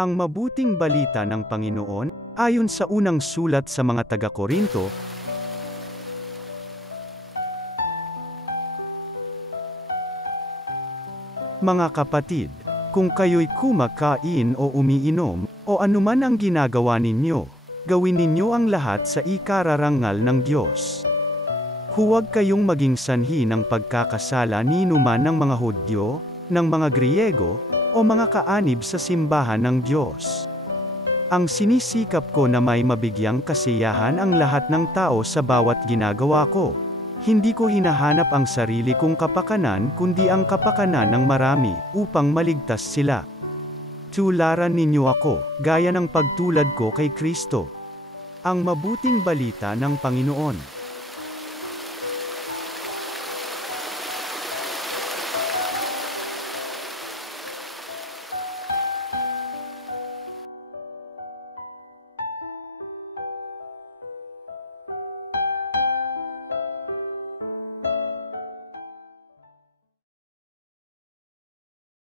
Ang mabuting balita ng Panginoon, ayon sa unang sulat sa mga taga-Korinto, mga kapatid, kung kayo'y kumakain o umiinom, o anuman ang ginagawa ninyo, gawin ninyo ang lahat sa ikararangal ng Diyos. Huwag kayong maging sanhi ng pagkakasala ni numan ng mga Hudyo, ng mga Griyego, o mga kaanib sa simbahan ng Diyos. Ang sinisikap ko na may mabigyang kasiyahan ang lahat ng tao sa bawat ginagawa ko. Hindi ko hinahanap ang sarili kong kapakanan kundi ang kapakanan ng marami, upang maligtas sila. Tularan ninyo ako, gaya ng pagtulad ko kay Kristo. Ang mabuting balita ng Panginoon.